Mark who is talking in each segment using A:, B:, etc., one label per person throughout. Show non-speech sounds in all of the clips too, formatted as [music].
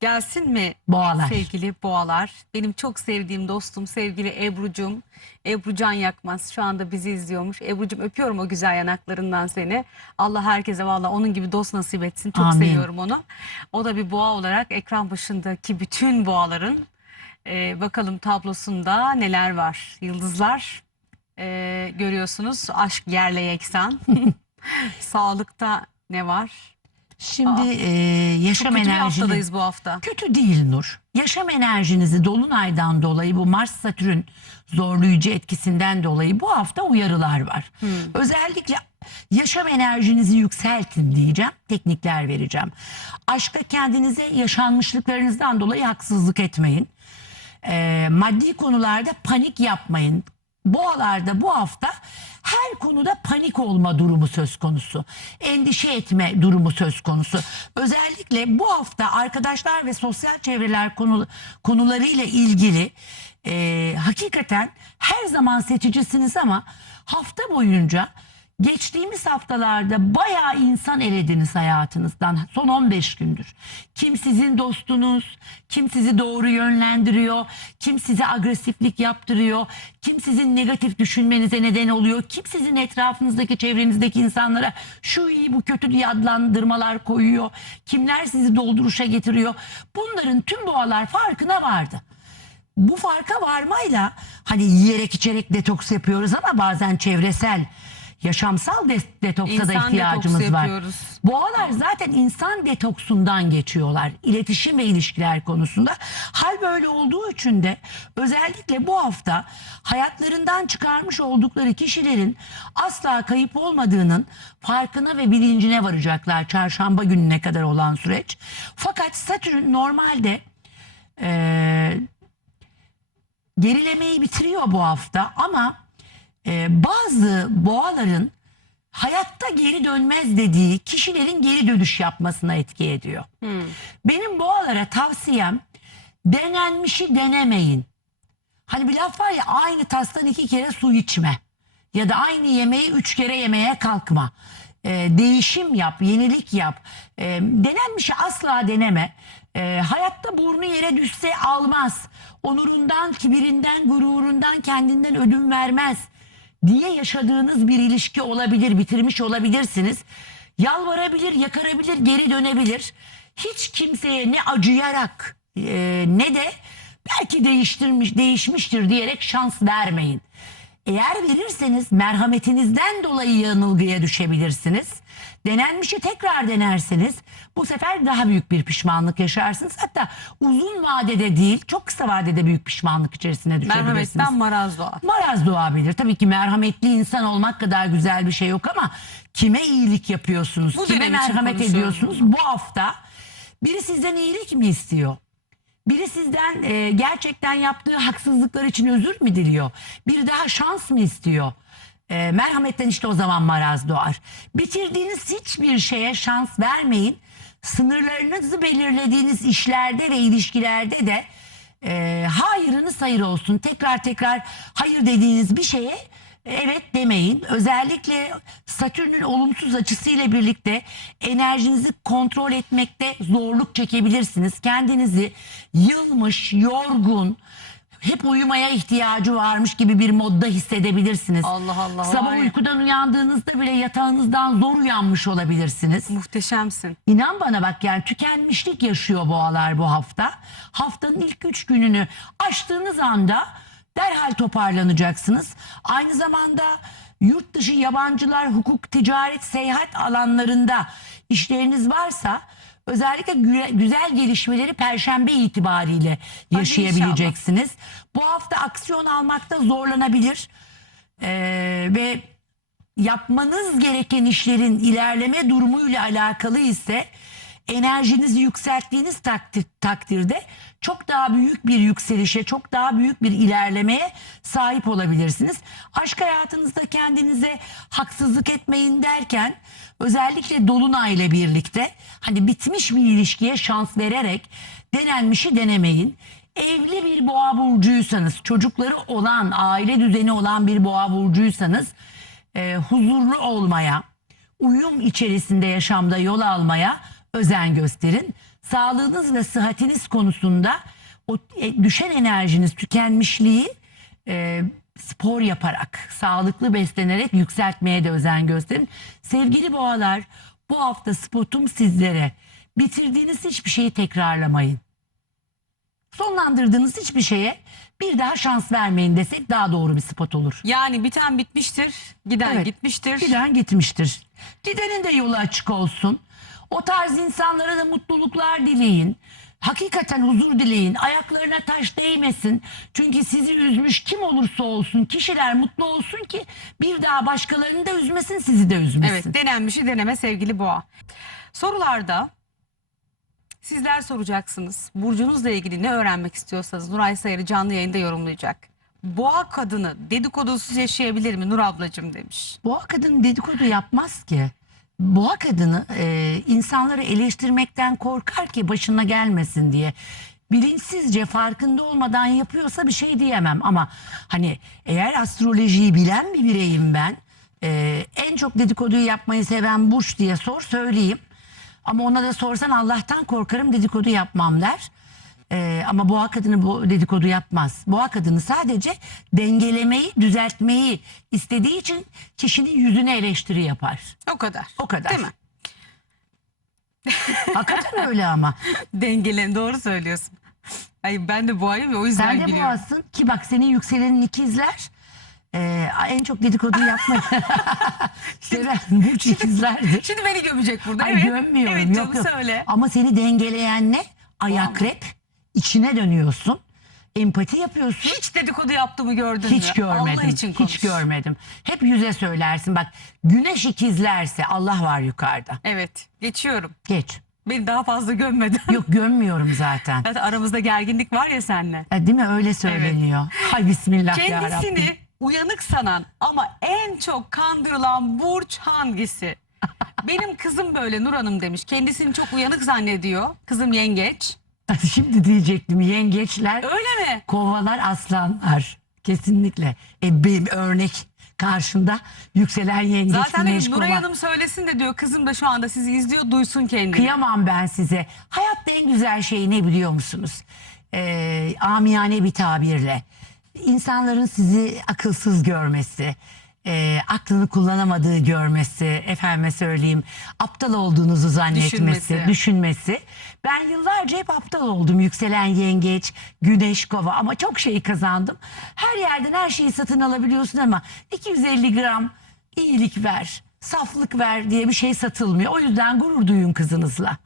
A: Gelsin mi
B: Boğalar.
A: sevgili boğalar? Benim çok sevdiğim dostum sevgili Ebru'cum. Ebru Can Yakmaz şu anda bizi izliyormuş. Ebru'cum öpüyorum o güzel yanaklarından seni. Allah herkese valla onun gibi dost nasip etsin. Çok
B: Amin.
A: seviyorum onu. O da bir boğa olarak ekran başındaki bütün boğaların e, bakalım tablosunda neler var. Yıldızlar e, görüyorsunuz aşk yerle yeksan. [laughs] Sağlıkta ne var?
B: Şimdi
A: Aa.
B: e, yaşam
A: Kötü
B: enerjini
A: haftadayız bu hafta.
B: kötü değil Nur. Yaşam enerjinizi dolunaydan dolayı bu Mars Satürn zorlayıcı etkisinden dolayı bu hafta uyarılar var. Özellikle yaşam enerjinizi yükseltin diyeceğim. Teknikler vereceğim. Aşkta kendinize yaşanmışlıklarınızdan dolayı haksızlık etmeyin. Ee, maddi konularda panik yapmayın. Boğalarda bu hafta her konuda panik olma durumu söz konusu. Endişe etme durumu söz konusu. Özellikle bu hafta arkadaşlar ve sosyal çevreler konu, konularıyla ilgili e, hakikaten her zaman seçicisiniz ama hafta boyunca Geçtiğimiz haftalarda bayağı insan elediniz hayatınızdan son 15 gündür. Kim sizin dostunuz, kim sizi doğru yönlendiriyor, kim size agresiflik yaptırıyor, kim sizin negatif düşünmenize neden oluyor, kim sizin etrafınızdaki çevrenizdeki insanlara şu iyi bu kötü diye adlandırmalar koyuyor, kimler sizi dolduruşa getiriyor. Bunların tüm boğalar farkına vardı bu farka varmayla hani yiyerek içerek detoks yapıyoruz ama bazen çevresel yaşamsal de- detoksa da
A: İnsan
B: ihtiyacımız
A: detoksu
B: var.
A: yapıyoruz.
B: Boğalar zaten insan detoksundan geçiyorlar. İletişim ve ilişkiler konusunda. Hal böyle olduğu için de özellikle bu hafta hayatlarından çıkarmış oldukları kişilerin asla kayıp olmadığının farkına ve bilincine varacaklar çarşamba gününe kadar olan süreç. Fakat Satürn normalde eee gerilemeyi bitiriyor bu hafta ama e, bazı boğaların hayatta geri dönmez dediği kişilerin geri dönüş yapmasına etki ediyor. Benim boğalara tavsiyem denenmişi denemeyin. Hani bir laf var ya aynı tastan iki kere su içme. Ya da aynı yemeği üç kere yemeye kalkma. Ee, değişim yap, yenilik yap. Ee, denenmişi asla deneme. Ee, hayatta burnu yere düşse almaz. Onurundan, kibirinden, gururundan, kendinden ödün vermez diye yaşadığınız bir ilişki olabilir, bitirmiş olabilirsiniz. Yalvarabilir, yakarabilir, geri dönebilir. Hiç kimseye ne acıyarak e, ne de belki değiştirmiş, değişmiştir diyerek şans vermeyin. Eğer verirseniz merhametinizden dolayı yanılgıya düşebilirsiniz. Denenmişi tekrar denerseniz bu sefer daha büyük bir pişmanlık yaşarsınız. Hatta uzun vadede değil çok kısa vadede büyük pişmanlık içerisine düşebilirsiniz.
A: Merhametten maraz doğar.
B: Maraz doğabilir. Tabii ki merhametli insan olmak kadar güzel bir şey yok ama kime iyilik yapıyorsunuz?
A: Bu
B: kime merhamet ediyorsunuz? Bu hafta biri sizden iyilik mi istiyor? Biri sizden e, gerçekten yaptığı haksızlıklar için özür mü diliyor? Biri daha şans mı istiyor? E, merhametten işte o zaman maraz doğar. Bitirdiğiniz hiçbir şeye şans vermeyin. Sınırlarınızı belirlediğiniz işlerde ve ilişkilerde de e, hayırınız hayır olsun. Tekrar tekrar hayır dediğiniz bir şeye evet demeyin. Özellikle Satürn'ün olumsuz açısıyla birlikte enerjinizi kontrol etmekte zorluk çekebilirsiniz. Kendinizi yılmış, yorgun, hep uyumaya ihtiyacı varmış gibi bir modda hissedebilirsiniz.
A: Allah Allah,
B: Sabah
A: ya.
B: uykudan uyandığınızda bile yatağınızdan zor uyanmış olabilirsiniz.
A: Muhteşemsin.
B: İnan bana bak yani tükenmişlik yaşıyor boğalar bu hafta. Haftanın ilk üç gününü açtığınız anda derhal toparlanacaksınız. Aynı zamanda yurt dışı yabancılar, hukuk, ticaret, seyahat alanlarında işleriniz varsa özellikle gü- güzel gelişmeleri perşembe itibariyle yaşayabileceksiniz. Bu hafta aksiyon almakta zorlanabilir. Ee, ve yapmanız gereken işlerin ilerleme durumuyla alakalı ise enerjinizi yükselttiğiniz takdir, takdirde çok daha büyük bir yükselişe, çok daha büyük bir ilerlemeye sahip olabilirsiniz. Aşk hayatınızda kendinize haksızlık etmeyin derken özellikle dolunayla birlikte hani bitmiş bir ilişkiye şans vererek denenmişi denemeyin. Evli bir boğa burcuysanız, çocukları olan, aile düzeni olan bir boğa burcuysanız e, huzurlu olmaya, uyum içerisinde yaşamda yol almaya özen gösterin. Sağlığınız ve sıhhatiniz konusunda o e, düşen enerjiniz, tükenmişliği e, spor yaparak, sağlıklı beslenerek yükseltmeye de özen gösterin. Sevgili boğalar, bu hafta spotum sizlere. Bitirdiğiniz hiçbir şeyi tekrarlamayın. Sonlandırdığınız hiçbir şeye bir daha şans vermeyin desek daha doğru bir spot olur.
A: Yani biten bitmiştir, giden
B: Evet.
A: gitmiştir.
B: Giden gitmiştir. Gidenin de yolu açık olsun. O tarz insanlara da mutluluklar dileyin. Hakikaten huzur dileyin. Ayaklarına taş değmesin. Çünkü sizi üzmüş kim olursa olsun kişiler mutlu olsun ki bir daha başkalarını da üzmesin sizi de üzmesin.
A: Evet, denenmişi deneme sevgili boğa. Sorularda sizler soracaksınız. Burcunuzla ilgili ne öğrenmek istiyorsanız Nuray Sayarı canlı yayında yorumlayacak. Boğa kadını dedikodusuz yaşayabilir mi Nur ablacığım demiş.
B: Boğa kadın dedikodu yapmaz ki. Boğa kadını e, insanları eleştirmekten korkar ki başına gelmesin diye. Bilinçsizce farkında olmadan yapıyorsa bir şey diyemem ama hani eğer astrolojiyi bilen bir bireyim ben e, en çok dedikoduyu yapmayı seven burç diye sor söyleyeyim. Ama ona da sorsan Allah'tan korkarım dedikodu yapmam der. Ee, ama boğa kadını bu dedikodu yapmaz. Boğa kadını sadece dengelemeyi, düzeltmeyi istediği için kişinin yüzüne eleştiri yapar.
A: O kadar.
B: O kadar.
A: Değil mi? [laughs]
B: Hakikaten öyle ama.
A: Dengelen doğru söylüyorsun. Ay ben de boğayım ve o yüzden
B: Sen de
A: gülüyorum.
B: boğasın ki bak senin yükselenin ikizler. Ee, en çok dedikodu yapmayı seven burç ikizlerdir.
A: Şimdi beni gömecek burada.
B: Ay
A: evet.
B: gömmüyorum.
A: Evet
B: yok,
A: canım
B: yok.
A: söyle.
B: Ama seni dengeleyen ne? Ayak içine dönüyorsun. Empati yapıyorsun.
A: Hiç dedikodu yaptığımı gördün mü?
B: Hiç görmedim.
A: Allah için konuş.
B: Hiç görmedim. Hep yüze söylersin. Bak güneş ikizlerse Allah var yukarıda.
A: Evet geçiyorum.
B: Geç.
A: Beni daha fazla gömmeden.
B: Yok gömmüyorum zaten. [laughs]
A: Zaten aramızda gerginlik var ya seninle.
B: E, Değil mi? Öyle söyleniyor. Hay bismillah.
A: Kendisini uyanık sanan ama en çok kandırılan burç hangisi? [laughs] Benim kızım böyle Nur Hanım demiş. Kendisini çok uyanık zannediyor. Kızım yengeç. [laughs]
B: Şimdi diyecektim yengeçler,
A: Öyle mi?
B: kovalar, aslanlar. Kesinlikle. E, bir örnek karşında yükselen yengeç,
A: Zaten
B: güneş,
A: dedim,
B: kova.
A: Nuray Hanım söylesin de diyor. Kızım da şu anda sizi izliyor duysun kendini.
B: Kıyamam ben size. Hayatta en güzel şey ne biliyor musunuz? Ee, amiyane bir tabirle. İnsanların sizi akılsız görmesi, e, aklını kullanamadığı görmesi, efendime söyleyeyim, aptal olduğunuzu zannetmesi,
A: Düşünmesi.
B: düşünmesi. Ben yıllarca hep aptal oldum. Yükselen yengeç, güneş kova ama çok şey kazandım. Her yerden her şeyi satın alabiliyorsun ama 250 gram iyilik ver, saflık ver diye bir şey satılmıyor. O yüzden gurur duyun kızınızla.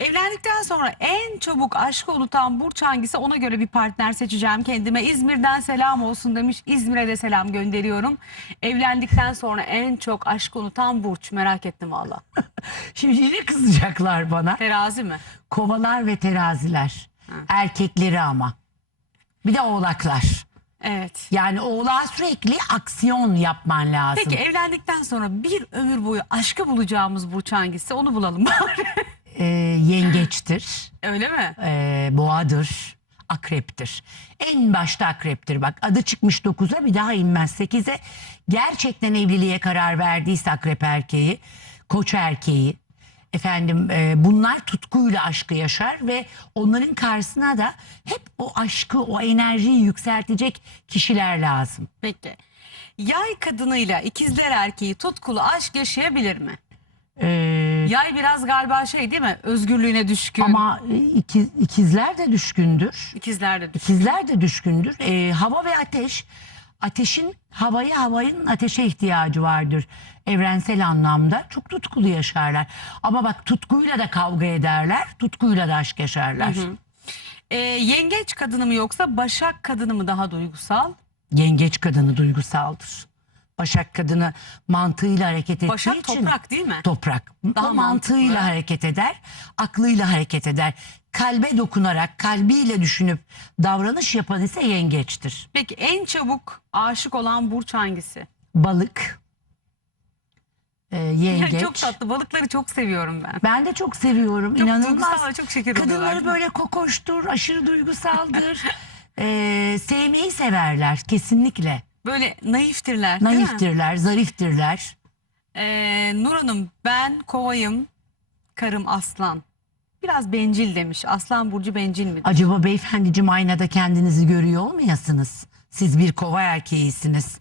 A: Evlendikten sonra en çabuk aşkı unutan burç hangisi ona göre bir partner seçeceğim kendime. İzmir'den selam olsun demiş. İzmir'e de selam gönderiyorum. Evlendikten sonra en çok aşkı unutan burç merak ettim valla. [laughs]
B: Şimdi yine kızacaklar bana.
A: Terazi mi?
B: Kovalar ve teraziler. Erkekleri ama. Bir de oğlaklar.
A: Evet.
B: Yani oğlağa sürekli aksiyon yapman lazım.
A: Peki evlendikten sonra bir ömür boyu aşkı bulacağımız burç hangisi onu bulalım bari. [laughs]
B: Ee, yengeçtir, [laughs]
A: Öyle mi?
B: ee, boğadır, akreptir. En başta akreptir bak adı çıkmış 9'a bir daha inmez 8'e. Gerçekten evliliğe karar verdiyse akrep erkeği, koç erkeği, efendim e, bunlar tutkuyla aşkı yaşar ve onların karşısına da hep o aşkı, o enerjiyi yükseltecek kişiler lazım.
A: Peki. Yay kadınıyla ikizler erkeği tutkulu aşk yaşayabilir mi?
B: Ee,
A: Yay biraz galiba şey değil mi? Özgürlüğüne düşkün.
B: ama iki- ikizler de düşkündür.
A: ikizler de düşkün.
B: İkizler de düşkündür. Ee, hava ve ateş. Ateşin havaya, havanın ateşe ihtiyacı vardır. Evrensel anlamda çok tutkulu yaşarlar. Ama bak tutkuyla da kavga ederler, tutkuyla da aşk yaşarlar.
A: Ee, yengeç kadını mı yoksa başak kadını mı daha duygusal?
B: Yengeç kadını duygusaldır. Başak kadını mantığıyla hareket ettiği
A: Başak
B: için
A: toprak değil mi?
B: toprak.
A: Daha
B: o mantığıyla
A: mantıklı.
B: hareket eder, aklıyla hareket eder. Kalbe dokunarak, kalbiyle düşünüp davranış yapan ise yengeçtir.
A: Peki en çabuk aşık olan burç hangisi?
B: Balık, [laughs] e, yengeç.
A: çok tatlı. Balıkları çok seviyorum ben.
B: Ben de çok seviyorum.
A: Çok
B: inanılmaz.
A: duygusal ve çok şeker oluyorlar,
B: Kadınları
A: değil mi?
B: böyle kokoştur, aşırı duygusaldır. [laughs] Ee, sevmeyi severler kesinlikle.
A: Böyle naiftirler değil mi?
B: Naiftirler, zariftirler.
A: Ee, Nur Hanım ben kovayım. Karım aslan. biraz bencil demiş. Aslan Burcu bencil mi?
B: Acaba beyefendiciğim aynada kendinizi görüyor olmayasınız? Siz bir kova erkeğisiniz.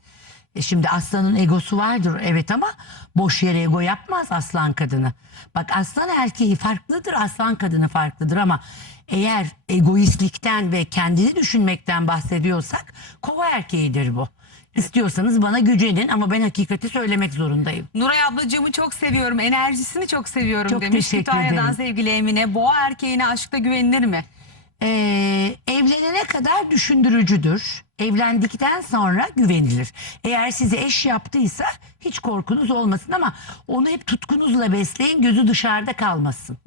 B: E şimdi aslanın egosu vardır evet ama boş yere ego yapmaz aslan kadını. Bak aslan erkeği farklıdır aslan kadını farklıdır ama eğer egoistlikten ve kendini düşünmekten bahsediyorsak kova erkeğidir bu. İstiyorsanız bana gücenin ama ben hakikati söylemek zorundayım.
A: Nuray ablacığımı çok seviyorum. Enerjisini çok seviyorum
B: Çok
A: demiş.
B: teşekkür
A: Kütahya'dan
B: ederim.
A: sevgili Emine. Boğa erkeğine aşkta güvenilir mi?
B: Ee, evlenene kadar düşündürücüdür. Evlendikten sonra güvenilir. Eğer sizi eş yaptıysa hiç korkunuz olmasın ama onu hep tutkunuzla besleyin gözü dışarıda kalmasın.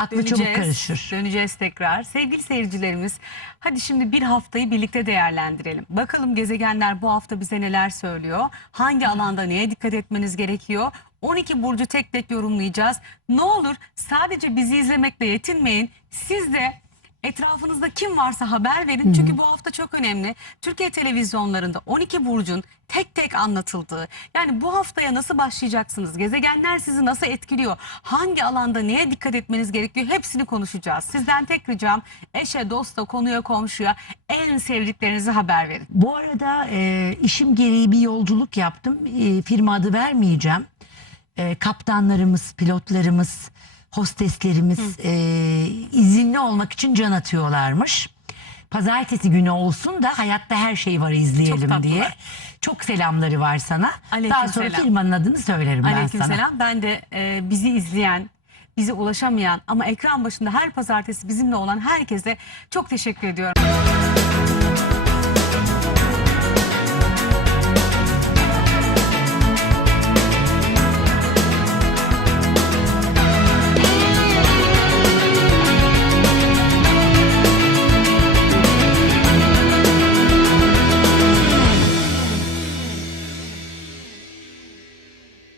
B: Aklı çabuk karışır.
A: Döneceğiz tekrar. Sevgili seyircilerimiz hadi şimdi bir haftayı birlikte değerlendirelim. Bakalım gezegenler bu hafta bize neler söylüyor? Hangi alanda neye dikkat etmeniz gerekiyor? 12 burcu tek tek yorumlayacağız. Ne olur sadece bizi izlemekle yetinmeyin. Siz de etrafınızda kim varsa haber verin. Çünkü bu hafta çok önemli. Türkiye televizyonlarında 12 burcun tek tek anlatıldığı. Yani bu haftaya nasıl başlayacaksınız? Gezegenler sizi nasıl etkiliyor? Hangi alanda neye dikkat etmeniz gerekiyor? Hepsini konuşacağız. Sizden tek ricam eşe, dosta, konuya, komşuya en sevdiklerinizi haber verin.
B: Bu arada e, işim gereği bir yolculuk yaptım. E, firma adı vermeyeceğim. E, kaptanlarımız, pilotlarımız, hosteslerimiz e, izinli olmak için can atıyorlarmış. Pazartesi günü olsun da hayatta her şey var
A: Çok
B: izleyelim
A: tatlılar.
B: diye. Çok selamları var sana.
A: Aleyküm
B: Daha sonra
A: selam.
B: firmanın adını söylerim ben sana.
A: Aleykümselam. Ben de e, bizi izleyen, bizi ulaşamayan ama ekran başında her pazartesi bizimle olan herkese çok teşekkür ediyorum.